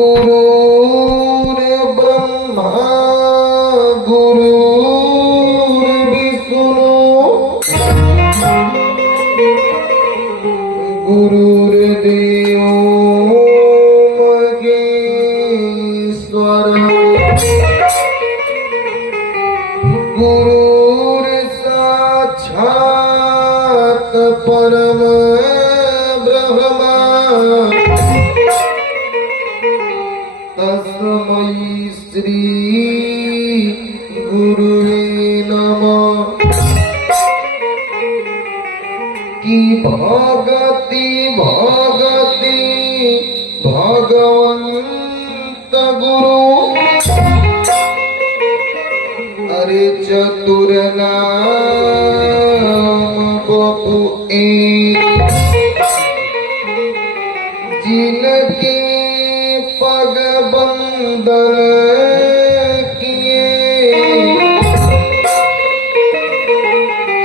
गुरुर्ब्रह्मा गुरुर्विष्णु गुरुर्देवो महेश्वरः गुरुर्साक्षात् परमब्रह्म तस्मै श्री गुरुवे नमः। की भगति भगति भगवंत गुरु अरे चतुर नाम बपु जिनके पग बंदन किए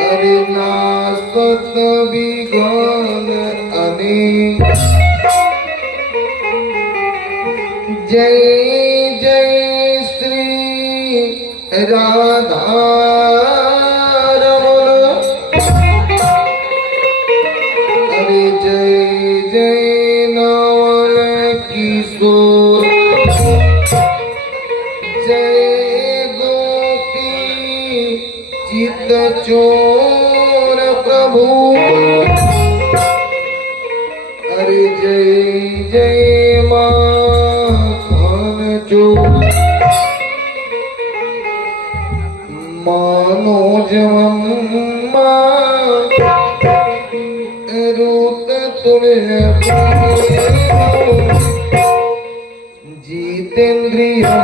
अरे नासत विघ्न अनेक। जय जय श्री राधा रमण अरे जय जय नवल किशोर जय गोपी चित चोर प्रभु अरे जय जय माखन चोर मनोजवम रूत तुल्य जितेन्द्रियं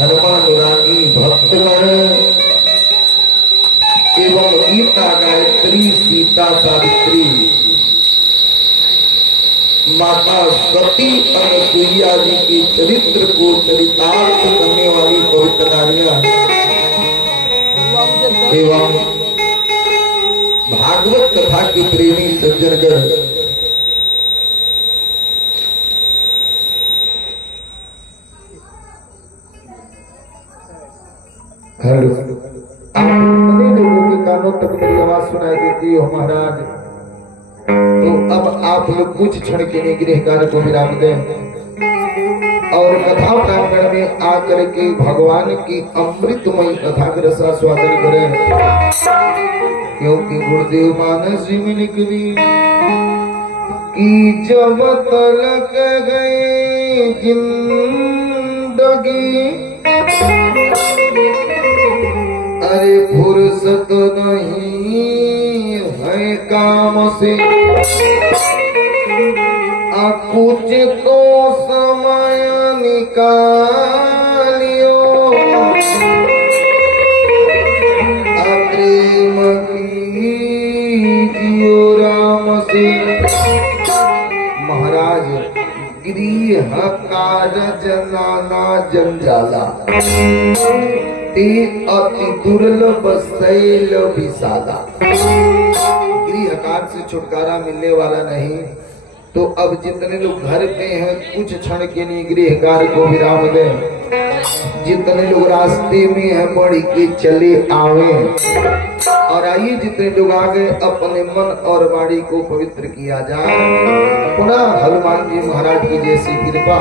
धर्मानुरागी भक्तगण एवं गीता गायत्री सीता सावित्री माता सती अनसुईया जी के चरित्र को चरितार्थ करने वाली पवित्र नारियां एवं भागवत कथा के प्रेमी सज्जनगण हेलो अपने लोगों के कानों तक मेरी आवाज सुनाई देती हो महाराज। तो अब आप लोग कुछ क्षण के लिए गृह कार्य को विराम दें और कथा प्रांगण में आकर के भगवान की अमृतमयी कथा का रसास्वादन करें, क्योंकि गुरुदेव मानस जी में निकली कि जब तलक गई जिंदगी अरे फुर्सत नहीं है काम से कुछ तो समय निकालियो प्रेम कीजियो राम से। महाराज गृह कारज नाना जंजाला ते अति दुर्लभ शैल विषादा। गृह कार्य से छुटकारा मिलने वाला नहीं, तो अब जितने लोग घर पे हैं कुछ क्षण के लिए गृह कार्य को विराम दें। जितने लोग रास्ते में हैं बढ़ के चले आवे और आइए जितने लोग आ गए अपने मन और वाणी को पवित्र किया जाए। पुनः हनुमान जी महाराज की जैसी कृपा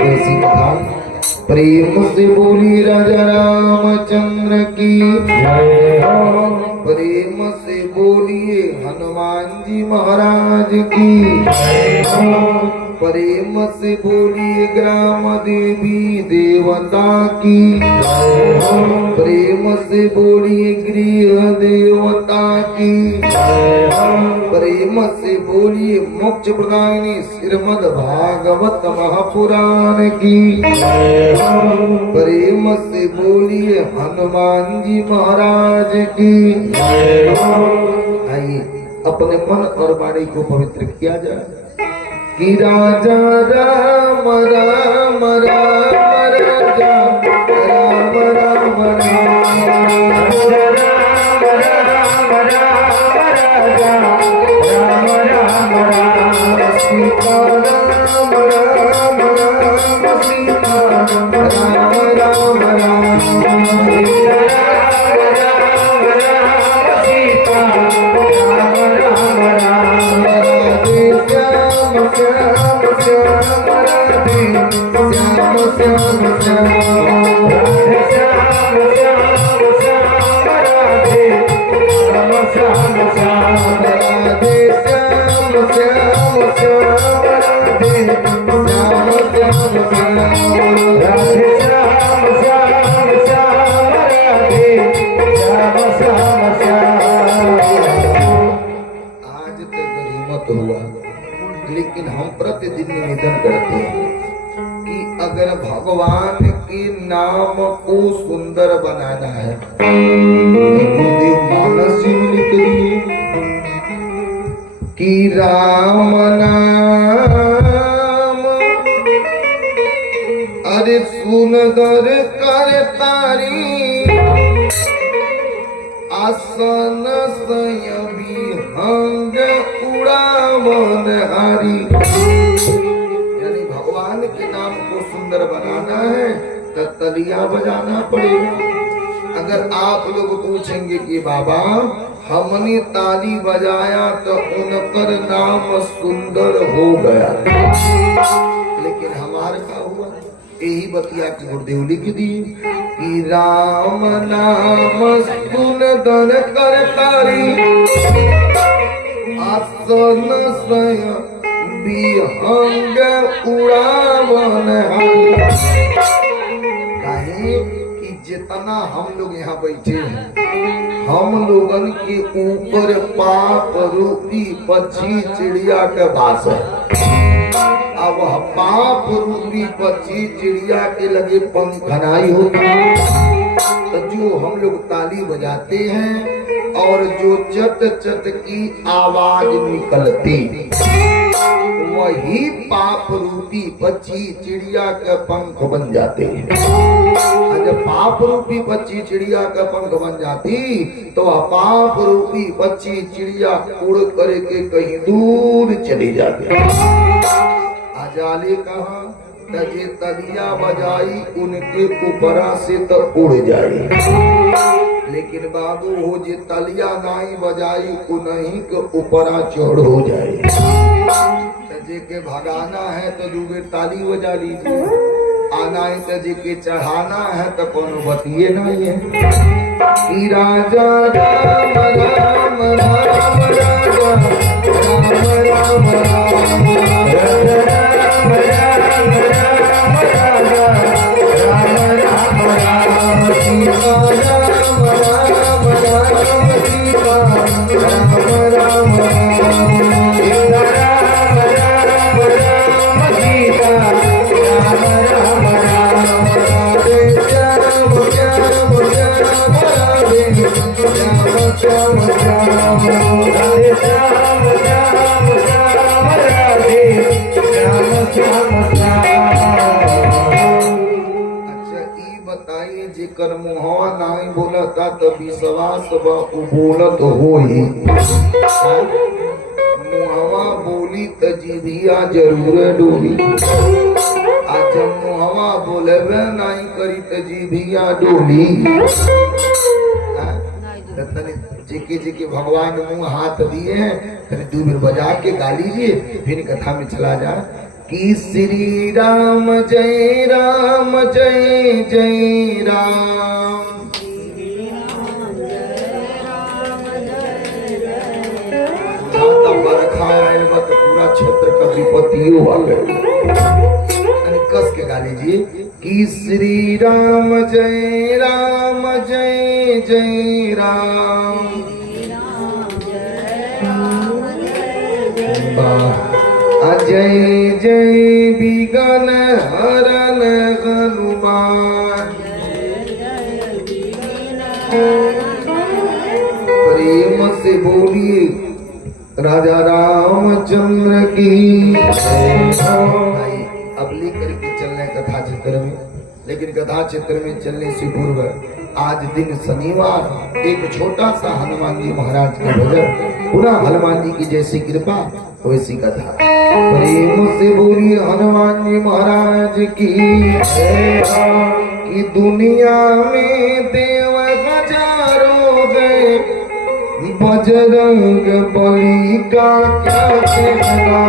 वैसी कथा। प्रेम से बोली राजा रामचंद्र की जय हो। प्रेम से बोलिए हनुमान जी महाराज की जय हो। प्रेम से बोलिए ग्राम देवी देवता की जय हो। प्रेम से बोलिए गृह देवता की जय हो। प्रेम से बोलिए मोक्ष प्रदायिनी श्रीमद् भागवत महापुराण की जय हो। प्रेम से बोलिए हनुमान जी महाराज की जय हो। आइए अपने मन और वाणी को पवित्र किया जाए कि राजा राम राम राम राजा राम राम सीता राम राम राम सीता राम राम राम लेकिन हम प्रतिदिन निवेदन करते हैं कि अगर भगवान के नाम को सुंदर बनाना है गुरुदेव मानस जी में लिख दिए कि राम नाम अरे सुंदर कर तारी आसन संयमी हंग उड़ावन हारी। यानी भगवान के नाम को सुंदर बनाना है तो तलिया बजाना पड़ेगा। अगर आप लोग पूछेंगे कि बाबा हमने ताली बजाया तो उनकर नाम सुंदर हो गया, लेकिन हमारे का हुआ यही बतिया की गुरुदेव लिख दी कि राम नाम सुंदर कर तारी आसन विहंग उड़ावन कहे कि जितना हम लोग यहाँ बैठे हैं हम लोगन के ऊपर पाप रूपी पक्षी चिड़िया के वास है। अब पाप रूपी पक्षी चिड़िया के लगे पंखनाई होता तो जो हम लोग ताली बजाते हैं और जो चट चट की आवाज निकलती वही पाप रूपी पक्षी चिड़िया का पंख बन जाते हैं। जब पाप रूपी पक्षी चिड़िया का पंख बन जाती तो पाप रूपी पक्षी चिड़िया उड़ करके कहीं दूर चली जाती। आजाले कहा तजे तलिया बजाई उनके ऊपरा से तो उड़ जाए, लेकिन बाबू हो जे तलिया नाई बजाई उन्हीं के ऊपरा चढ़ हो जाए। तजे के भगाना है तो दूबे ताली बजा लीजिए, आना है तजे के चढ़ाना है तो कोनो बतिए नहीं है। राजा राम राम राम राजा राम राम राम तो विश्वास बा बोलत होई मुहवा बोली त जीभिया जरूर डोली आज जब मुहवा बोलेबे नहीं करी त जीभिया डोली जिके जिके भगवान मुंह हाथ दिए हैं तने दो बेर बजा के गा लीजिए फिर कथा में चला जा कि श्री राम जय राम जय जय राम बरखा आयल बा तो पूरा क्षेत्र का विपत्तियों आ गए कस के गा लीजिए कि श्री राम जय राम जय जय विघ्न हरन हनुमान प्रेम से बोलिए राजा रामचंद्र की। अब लिख करके चलने कथा चित्र में, लेकिन कथा चित्र में चलने से पूर्व आज दिन शनिवार एक छोटा सा हनुमान जी महाराज का भजन, पुनः हनुमान जी की जैसी कृपा वैसी कथा। प्रेम से बोलिए हनुमान जी महाराज की कि दुनिया में देव हजारों गए बजरंग बली का क्या कहना।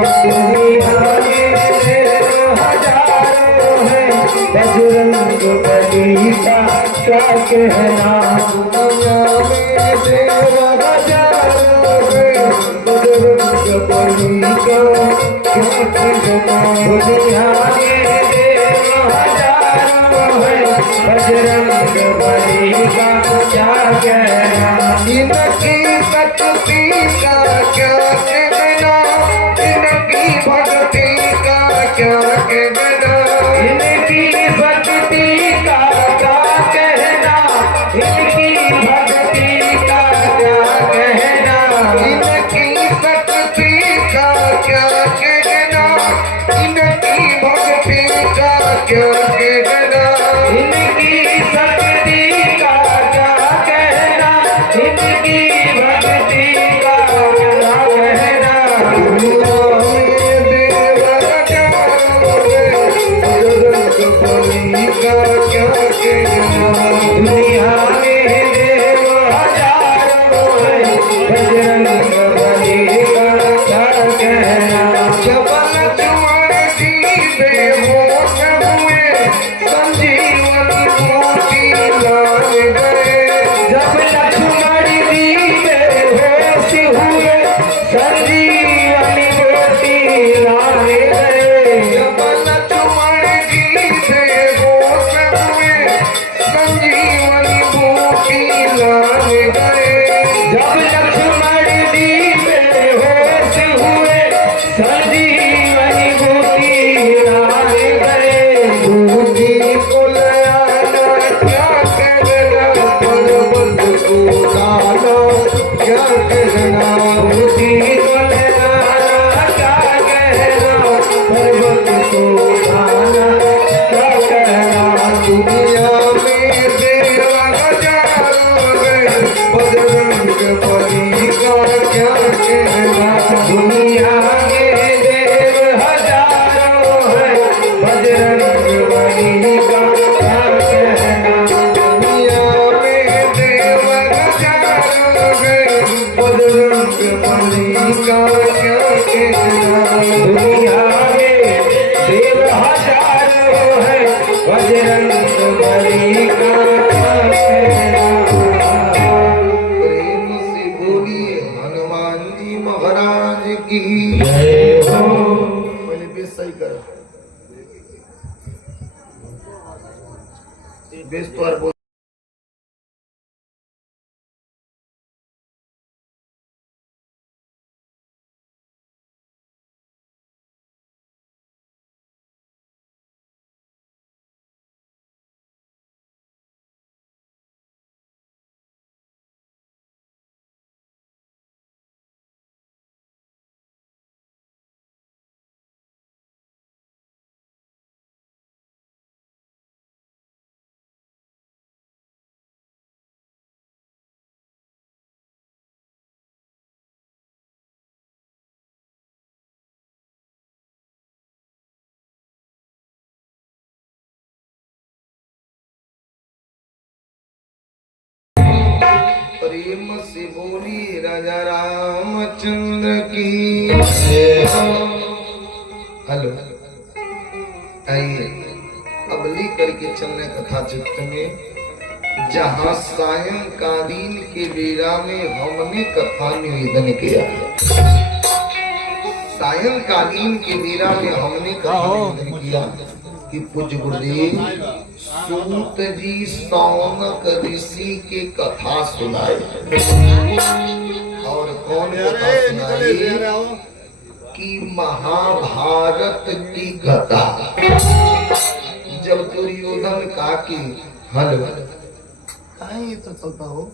बजरंग बली का क्या कहना। दुनिया में देव हजारों गए बजरंग बली का क्या कहना। दुनिया में देव हजारों है बजरंग बली का क्या कहना। इनकी शक्ति का क्या कहना, इनकी भक्ति का क्या कहना। इनकी भक्ति का क्या कहना, इनकी भक्ति का क्या कहना। इनकी शक्ति का क्या कहना, इनकी भक्ति का क्या कहना। इनकी शक्ति का क्या कहना, इनकी भक्ति का क्या कहना। दुनिया में देव हजारों है बजरंग बली का क्या कहना। दुनिया में देव हजारों है बजरंग बली का क्या कहना। जब लक्ष्मण जी बेहोश हुए संजीवनी बूटी लाए गए। जब लक्ष्मण जी बेहोश हुए संजीवनी बूटी लाए गए। जब लक्ष्मण जी बेहोश हुए संजीवनी बूटी लाए गए। जब लक्ष्मण जी बेहोश हुए संजीवनी बूटी लाए गए। बूटी को लाना क्या कहना, पर्वत को लाना क्या कहना। बूटी को लाना क्या कहना, पर्वत को लाना क्या कहना। दुनिया में देव हजारों है बजरंग बली का क्या कहना। दुनिया में देव हजारों है बजरंग बली का क्या कहना। दुनिया में देव हजारों है बजरंग बली का क्या कहना। दुनिया में देव हजारों है बजरंग बली का क्या कहना। प्रेम से बोलिए हनुमान जी महाराज की जय हो। पहले बेस सही करो, बेस तो और प्रेम से बोली राजा रामचंद्र की। हेलो, आइए अब ली करके चलने कथा चित्र में, जहाँ सायंकालीन के बेरा में हमने कथा निवेदन किया। सायंकालीन के बेरा में हमने कथा निवेदन किया कि पूज्य गुरुदेव सूत जी सौनक ऋषि के कथा सुनाए। और कौन कथा सुनाई? कि महाभारत की कथा। जब दुर्योधन का की हल तो चलता हो,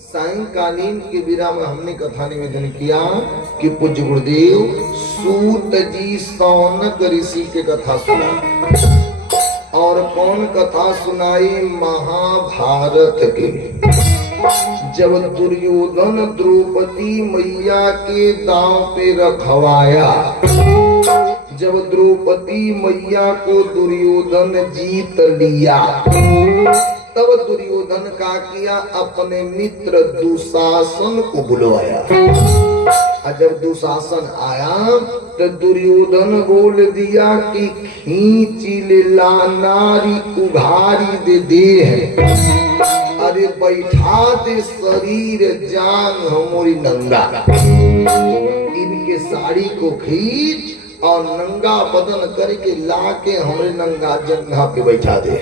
सायंकालीन के विरा में हमने कथा निवेदन किया कि पूज्य गुरुदेव सूत जी सौनक ऋषि के कथा सुना। और कौन कथा सुनाई? महाभारत के। जब दुर्योधन द्रौपदी मैया के दांव पे रखवाया, जब द्रौपदी मैया को दुर्योधन जीत लिया, तब दुर्योधन का किया अपने मित्र दुशासन को बुलवाया। और जब दुशासन आया तो दुर्योधन बोल दिया कि खींच ले ला नारी उघारी दे दे है, अरे बैठा दे शरीर जान हमारी नंगा, इनके साड़ी को खींच और नंगा बदन करके लाके हमारे नंगा जंघा पे बैठा दे।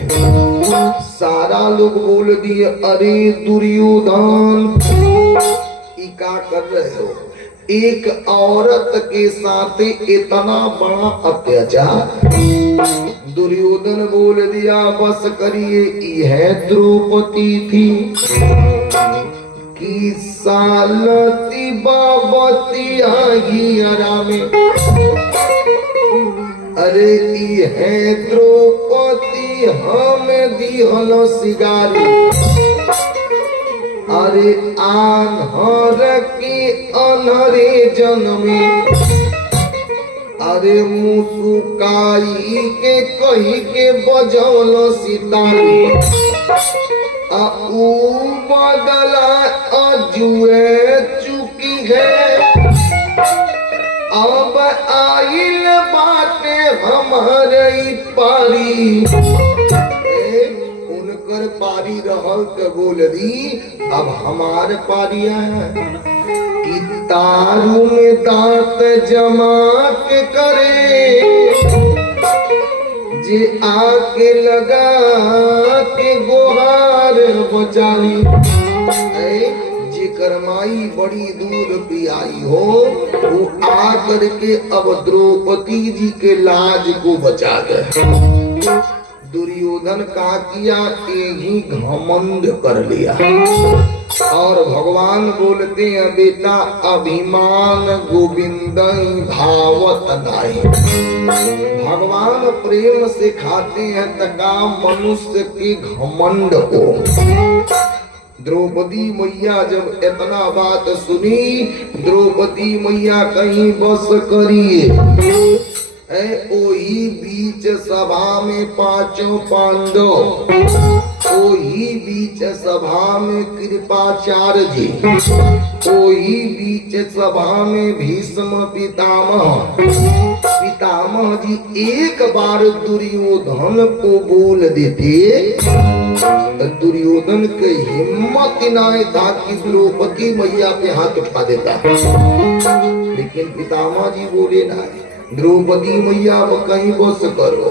सारा लोग बोल दिए अरे दुर्योधन ई क्या कर रहे हो, एक औरत के साथ इतना बड़ा अत्याचार। दुर्योधन बोल दिया बस करिए, यह द्रौपदी थी कि सालती बाबती आगी आरामे, अरे है द्रौपदी हमें दी हलो सिगारी, अरे आन्हर की अनहरे जन्मी, अरे मुसुकाई के कही के बजौलो सितारी, बदला अजुए चुकी है, अब आइल बाटे हमारे पारी। उनकर पारी रहल के बोल दी अब हमार पारी है कि तारू में दांत जमा के करे, जे आके लगा के गोहार बचाली, जे करमाई बड़ी दूर भी आई हो वो आ करके अब द्रौपदी जी के लाज को बचा गए। दुर्योधन का किया ही घमंड कर लिया और भगवान बोलते हैं बेटा अभिमान गोविंद भावत नाई, भगवान प्रेम से खाते हैं तका मनुष्य के घमंड को। द्रौपदी मैया जब इतना बात सुनी, द्रौपदी मैया कहीं बस करिए, ओही बीच सभा में पांचों पांडव, ओही बीच सभा में कृपाचार्य जी, ओही बीच सभा में भीष्म पितामह, पितामह जी एक बार दुर्योधन को बोल देते, दुर्योधन के हिम्मत नहीं था कि द्रौपदी मैया पे हाथ उठा देता, लेकिन पितामह जी बोले ना द्रौपदी मैया कहीं बस करो,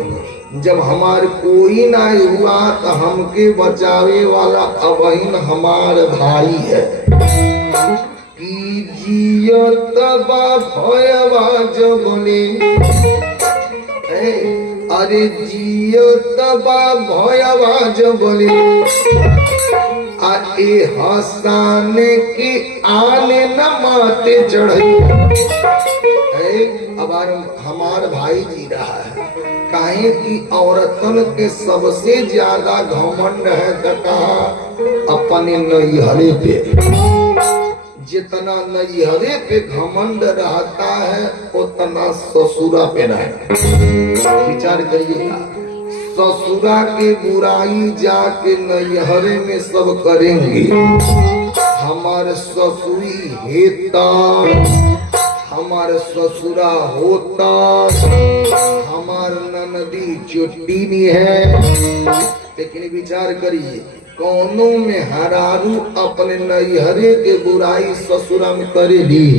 जब हमार कोई ना हुआ तो हमके बचावे वाला अबहिन हमार भाई है कि जियत बा भयवा जबले, अरे जियत बा भयवा जबले, ए हसाने की आने न माते चढ़े। अब हमार भाई जी रहा है, काहे की औरतन के सबसे ज्यादा घमंड है कहा अपने नैहरे पे, जितना नैहरे पे घमंड रहता है उतना ससुरा पे नहीं। विचार करिएगा, ससुरा के बुराई जाके नैहरे में सब करेंगे, हमारे ससुरी हेता, हमारे ससुरा होता, हमार ननदी चुट्टी है, लेकिन विचार करिए कौनों में हरारू अपने नैहरे के बुराई ससुरा में करेली,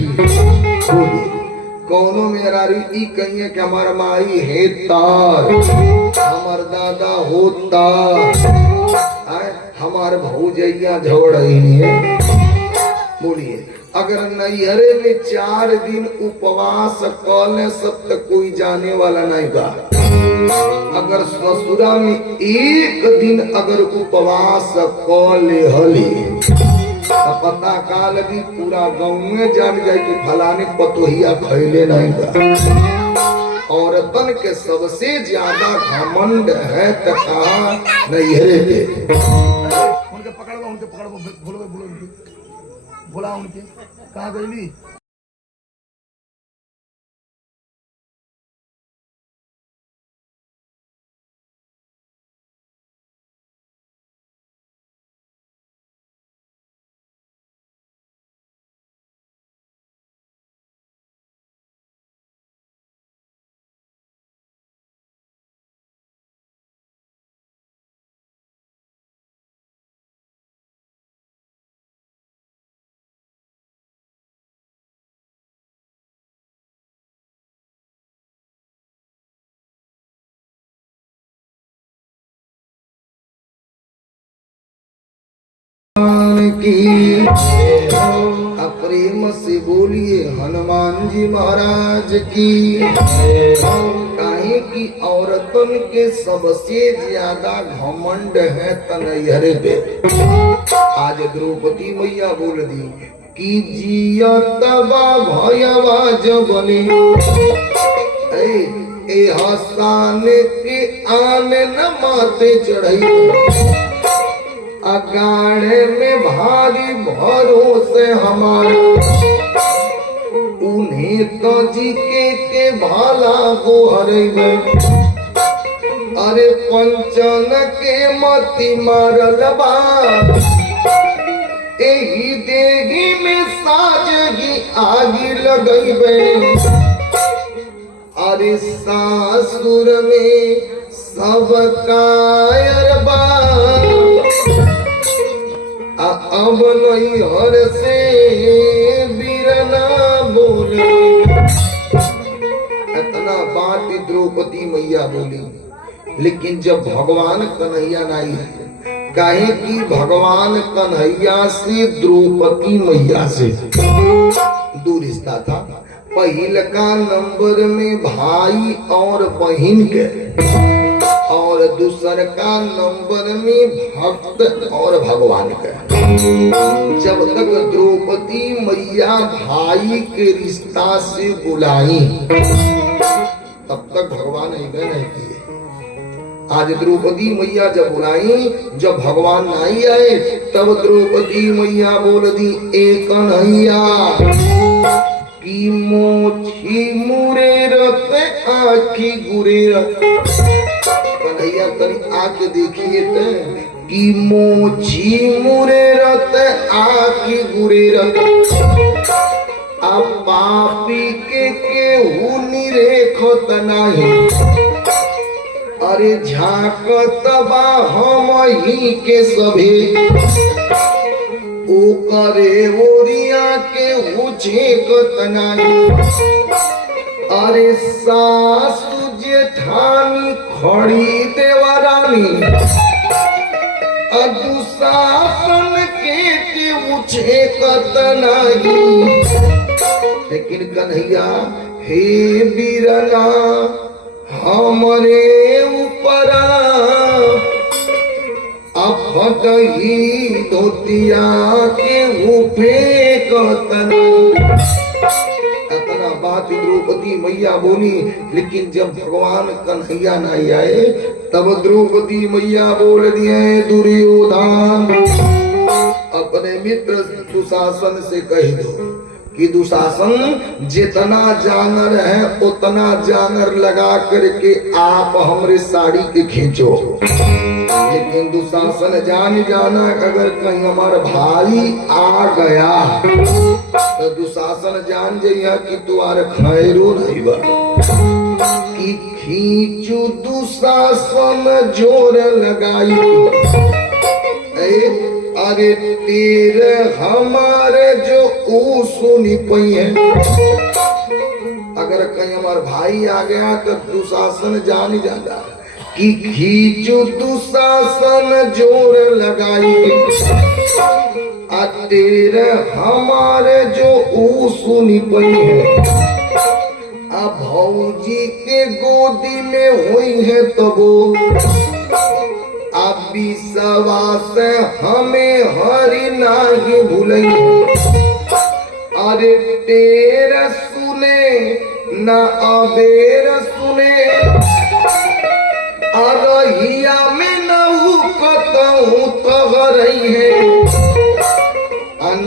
कौनों में हरारू ई कहिए कि हमार माई हेतार, हमार दादा होता, हमार भौजैया झगड़ रही है। बोलिए अगर नैहरे में 4 दिन उपवास कले सब तक कोई जाने वाला नहीं बा, अगर ससुरा में 1 दिन अगर उपवास कले हली तो पता का लगी पूरा गाँव में जान जाए कि फलाने पतोहिया खैले नहीं बा। औरतन के सबसे ज्यादा घमंड है तथा नैहरे पे। उनके पकड़ो बोलो बोला उनके कहा गई की प्रेम से बोलिए हनुमान जी महाराज की। काहे की औरतन के सबसे ज्यादा घमंड है तनैहरे पे। आज द्रौपदी मैया बोल दी कि जियतबा भयवा जबनी ए हसान के आने न माथे चढ़ई अगाड़े में भारी भरोसे हमारे उन्हें तो जी के भाला को हरे अरे पंचन के मती मारल बाप एही देगी में साजगी आगी लगई अरे सासुर में सब कायर अब नहीं हर से बीरना बोले। इतना बात द्रौपदी मैया बोली लेकिन जब भगवान कन्हैया नहीं है काहे कि भगवान कन्हैया से द्रौपदी मैया से दूर रिश्ता था। पहले का नंबर में भाई और बहन के और दूसर का नंबर में भक्त और भगवान का। जब तक द्रौपदी मैया भाई के रिश्ता से बुलाई तब तक भगवान नहीं किए। आज द्रौपदी मैया जब बुलाई जब भगवान नहीं आए तब द्रौपदी मैया बोल दी एक कन्हैया की मोछी मुरे रत आखी गुरे रत। कन्हैया तनी आके देखिए कि मोछी मुरे रत आखी गुरे रत अब पापी के निरेखत नहीं अरे झाकत बा हम ही के सभे ओ करे ओरिया के उछेकत नहीं अरे सासु जेठानी खड़ी देवरानी दुशासन के उछेकत नहीं। लेकिन कन्हैया हे बीरना हमरे ऊपर अफट ही धोतिया के उठे कतन। इतना बात द्रौपदी मैया बोली लेकिन जब भगवान कन्हैया नहीं आए तब द्रौपदी मैया बोल दिए दुर्योधन अपने मित्र दुशासन से कह दो कि दुशासन जितना जानर है उतना जानर लगा करके आप हमरे साड़ी के खींचो। लेकिन दुशासन जाना अगर कहीं हमारा भाई आ गया तो दुशासन जान जाइया कि तुम्हारे खैरो नहीं बा कि खींचू दुशासन जोर लगाई अरे तेरे हमारे जो ऊ सुनी पई है। अगर कहीं हमारे भाई आ गया तो दुशासन जान ही जाता कि खींचू दुशासन जोर लगाई तेरे हमारे जो ऊ सुनी पई है। अब भौजी के गोदी में हुई है तबो अब विश्वास हमें हरि नहीं भूलेंगे। अरे तेरे सुने न अबेर सुने अरहिया में न कतहूँ तो रही है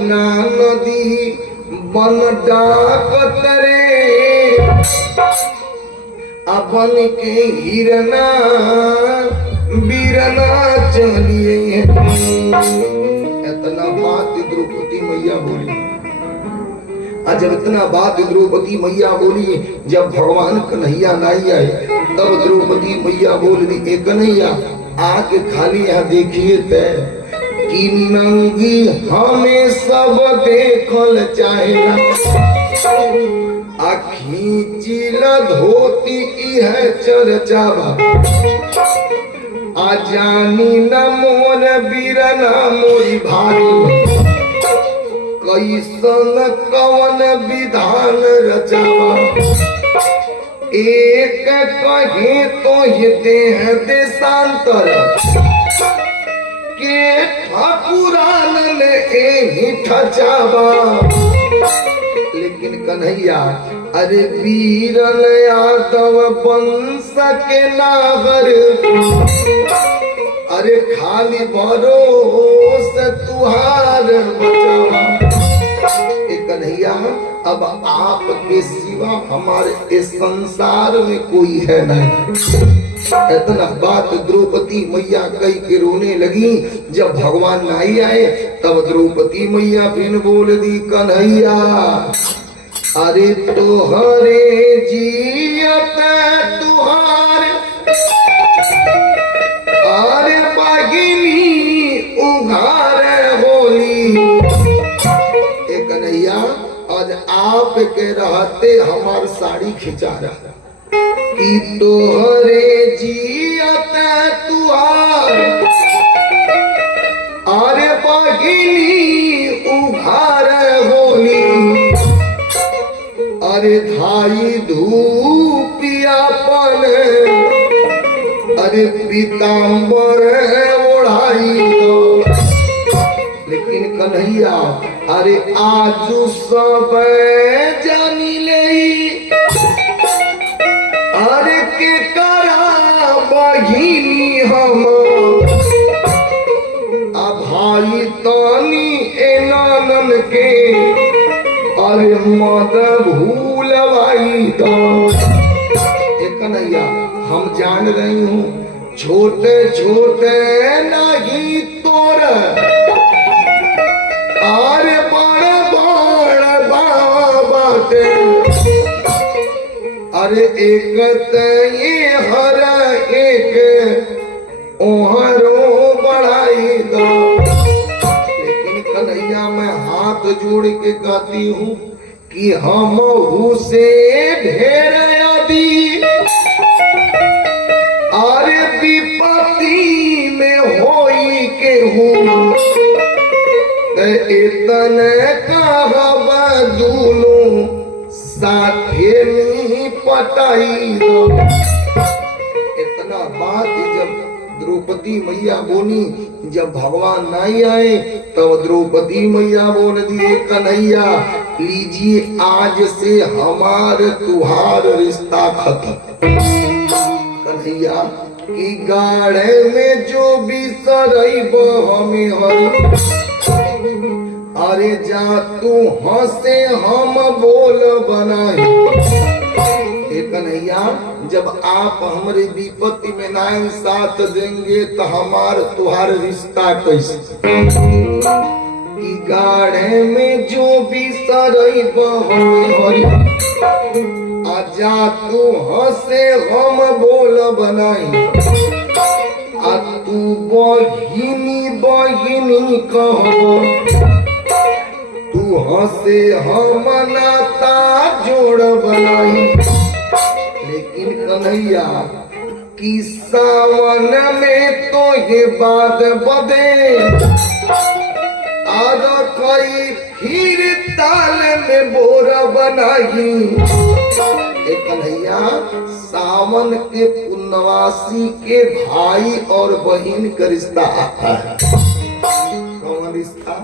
यमुना नदी बन डाकत रे अपन के हिरना बीरना चलिए। इतना बात द्रौपदी मैया बोली। जब इतना बात द्रौपदी मैया बोली, जब भगवान कन्हैया नहीं आए तब द्रौपदी मैया बोल दी, कन्हैया आके खाली यहाँ देखिए कि नंगी हमें सब देखल चाहेला, खींचिल धोती है चर्चावा, जानी न मोर बीरना मोरी भारी, कैसन कवन विधान रचावा, एक कहे तो ये देह देशांतर के ठाकुरान ने ही ठचावा। लेकिन कन्हैया अरे वीरन यादव वंश के नागर, अरे खाली भरोस तुहार बचावा। कन्हैया अब आपके सिवा हमारे इस संसार में कोई है नहीं। इतना बात द्रौपदी मैया कह के रोने लगी। जब भगवान नहीं आए तब द्रौपदी मैया फिर बोल दी, कन्हैया अरे तोहरे जियत तुहार अरे बागिनी उघार होली। कन्हैया आज आप के रहते हमार साड़ी खिंचा रहा कि तोहरे जियत तुहार अरे बागिनी उघार होली, अरे धाई धूपिया पन अरे पीताम्बर ओढ़ाई दो। लेकिन कन्हैया अरे आजू सब जानी ले, अरे के करा बहिनी हम भाई तानी एनानन के अरे मद भूलवाई दो। कन्हैया हम जान रही हूँ छोटे छोटे नहीं तोर, अरे बड़ बड़ बाबाते अरे एक ये हर एक ओहरो बढ़ाई दो। लेकिन कन्हैया मैं हाथ जोड़ के कहती हूँ कि हम से ढेर आदि अरे विपत्ति में होई के हूँ, इतने कहब दूलों साथे में पटाई दो। इतना बात जब द्रौपदी मैया बोली, जब भगवान नहीं आए तब द्रौपदी मैया बोल दिए, कन्हैया लीजिए आज से हमार तुहार रिश्ता खत्म। कन्हैया की गाढ़े में जो भी सरईब हमें हरी, अरे जा तू हंसे हम बोल बनाई। कन्हैया जब आप हमारे विपत्ति में नाई साथ देंगे तो हमार तुहार रिश्ता कैसे। गाढ़े में जो भी सरई बहरी, आजा तू हंसे हम बोल बनाई, आ तू बहिनी बहिनी कहो, तू हंसे हम नाता जोड़ बनाई। लेकिन कन्हैया कि सावन में तो ये बात बदे, आज कोई फिर ताल में बोरा बनाई। कन्हैया सावन के पुण्यवासी के भाई और बहन का रिश्ता आता है। कौन रिश्ता?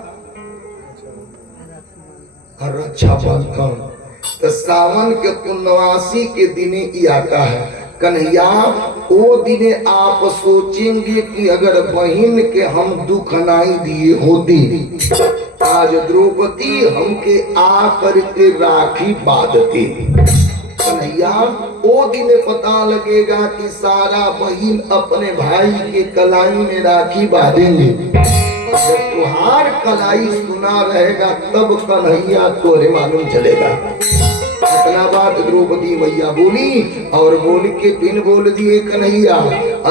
रक्षाबंधन। तो सावन के पुण्यवासी के दिने ही आता है। कन्हैया वो दिने आप सोचेंगे कि अगर बहन के हम दुख नहीं दिए होते, आज द्रौपदी हमके आ करके राखी बांधती कन्हैया, ओ दिन पता लगेगा कि सारा बहन अपने भाई के कलाई में राखी बांधेंगे। जब तुहार कलाई सुना रहेगा तब कन्हैया तोरे मालूम चलेगा। इतना बात द्रौपदी मैया बोली और बोल के पिन बोल दिए कन्हैया,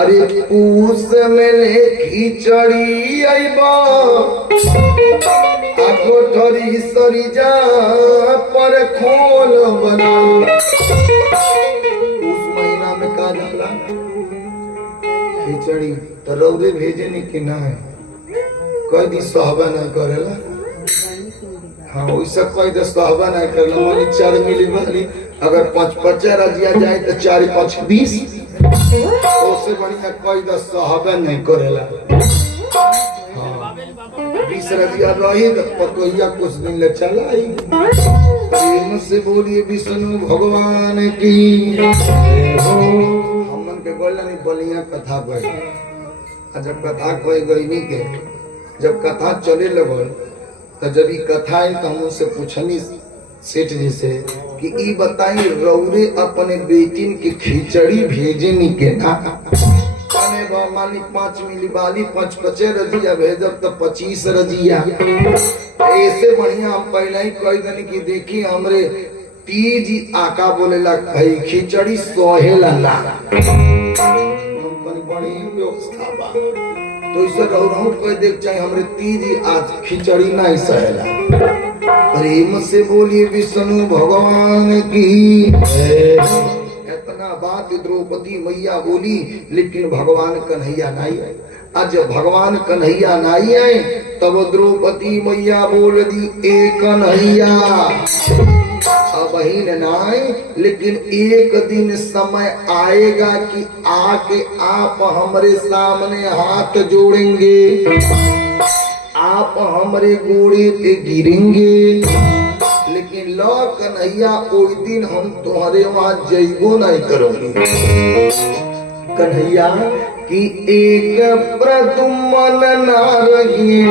अरे पूस मैंने खिचड़ी आइबा कोठरी सरिजा पर खोल बनाओ। उस महीना में का जाला खिचड़ी तो रौदे भेजे नहीं कि ना है कोई दी सहबा नहीं करेला। हाँ वैसा कोई तो सहबा नहीं करेला। मानी 4 मिली वाली अगर 5 रजिया जाए तो 4 5 20 उससे बढ़िया कोई तो सहबा नहीं करेला। 20 रजिया रही तो पतोहिया कुछ दिन ले चला आई। प्रेम से बोलिए विष्णु भगवान की हमन के बोला नहीं बलिया कथा गई। जब कथा कोई गई नहीं के जब कथा चले लगल तो जब ये कथा आई तो हम उनसे पूछनी सेठ जी से कि ई बताई रौरे अपने बेटिन की खिचड़ी भेजे नहीं के ना मानी 5 मिली वाली 5 रजिया भेजब तो 25 रजिया। ऐसे बढ़िया हम पहले ही कह दनी कि देखी हमरे तीजी आका बोलेला भाई खिचड़ी सोहेला ना बड़ी व्यवस्था बा तो इसे रौरहू कोई देख चाहे हमरे तीजी आज खिचड़ी नहीं सहेला। प्रेम से बोलिए विष्णु भगवान की। इतना बात द्रौपदी मैया बोली लेकिन भगवान कन्हैया नहीं आए। आज भगवान कन्हैया नहीं आए तब द्रौपदी मैया बोल दी ए कन्हैया बहन नाए लेकिन एक दिन समय आएगा कि आके आप हमारे सामने हाथ जोड़ेंगे, आप हमारे गोड़े पे गिरेंगे। लेकिन लो कन्हैया उस दिन हम तुम्हारे वहां जइबो नहीं करोगे कन्हैया कि एक प्रदुम्न ना रही।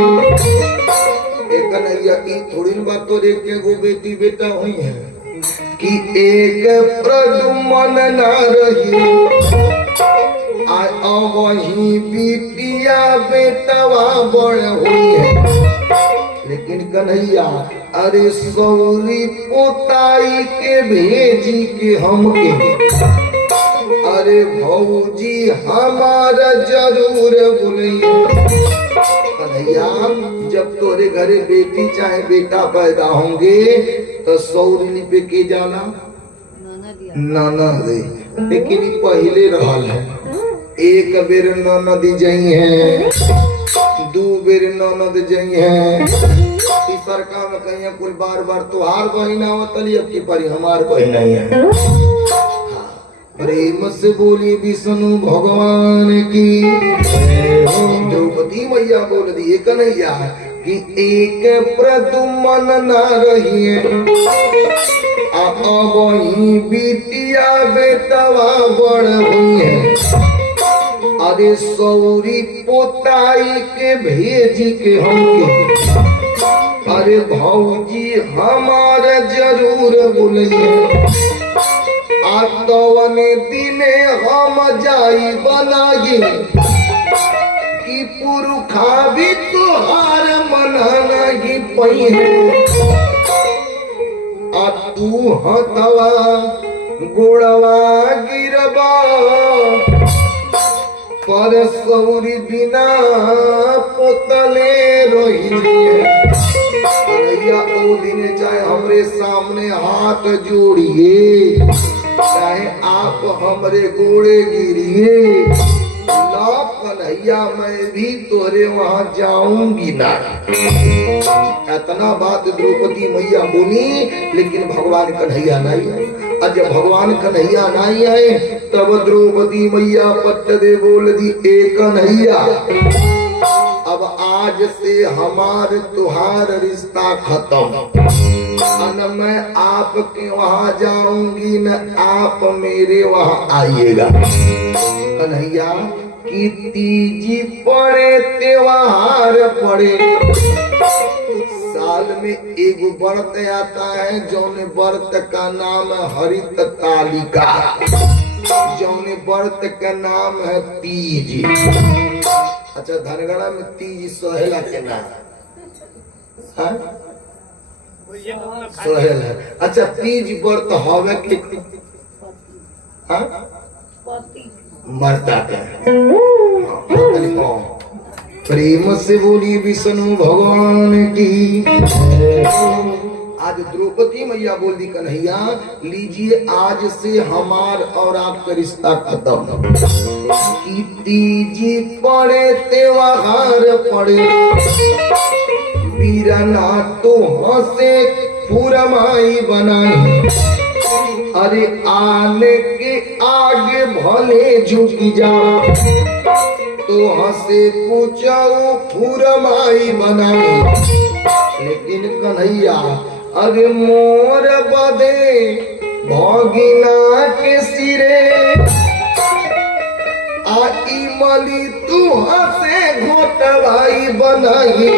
कन्हैया थोड़ी बात तो देख के वो बेटी बेटा हुई है कि एक प्रदुम्न ना रही वही बिटिया बेटवा बड़ हुई है। लेकिन कन्हैया अरे सौरी पोताई के भेजी के हमके अरे भौजी हमारा जरूर बुलाइए। कन्हैया जब तोरे घरे बेटी चाहे बेटा पैदा होंगे तो सौरी पे के जाना नाना दे। लेकिन पहले रहल है एक बेर ननद जई है 2 बेर ननद जई है तीसर का में कहीं कुल बार तुहार बहिना होतली अब की परी हमार बहिना ही है। प्रेम से बोली विष्णु भगवान की। द्रौपदी मैया बोल दिए कन्हैया कि एक प्रदुम्न ना रही वही बिटिया बेटवा बड़ हुई है। अरे सौरी पोताई के भेजी के हमके अरे भौजी हमारे जरूर बुलाइए। आतवने दिने हम जाई बनागी कि पुरखा भी तुहार मनाना ही पई है। आ तू हतवा गोड़वा गिरबा पर सौरी बिना पोतले रही कन्हैया ओ दिने चाहे हमरे सामने हाथ जोड़िए चाहे आप हमरे गोड़े गिरिए ना कन्हैया मैं भी तोरे वहां जाऊंगी ना। इतना बात द्रौपदी मैया बोली लेकिन भगवान कन्हैया नहीं आए। और जब भगवान कन्हैया नहीं आए तब द्रौपदी मैया पट्ट दे बोल दी ए कन्हैया अब आज से हमार तुहार रिश्ता खत्म। न मैं आपके वहां जाऊंगी न आप मेरे वहां आइएगा। कन्हैया की तीजी पड़े त्योहार पड़े साल में एगो व्रत आता है, जौन व्रत का नाम है हरित तालिका, जौन व्रत का नाम है तीज। अच्छा धनगढ़ा में तीज सोहेला के नाम सोहेल है। अच्छा तीज व्रत हवे के मरता के प्रेम से बोली विष्णु भगवान की। आज द्रौपदी मैया बोल दी कन्हैया लीजिए आज से हमार और आपका रिश्ता खत्म। कि तीजी पड़े त्योहार पड़े वीरना तो हंसे पुरमाई बनाई। अरे आने के आगे भले झुकी जा तो हंसे पूछाओ पुरमाई बनाई। लेकिन कन्हैया अरे मोर बदे भगिना के सिरे आई मली तू हंसे घोटवाई बनाई।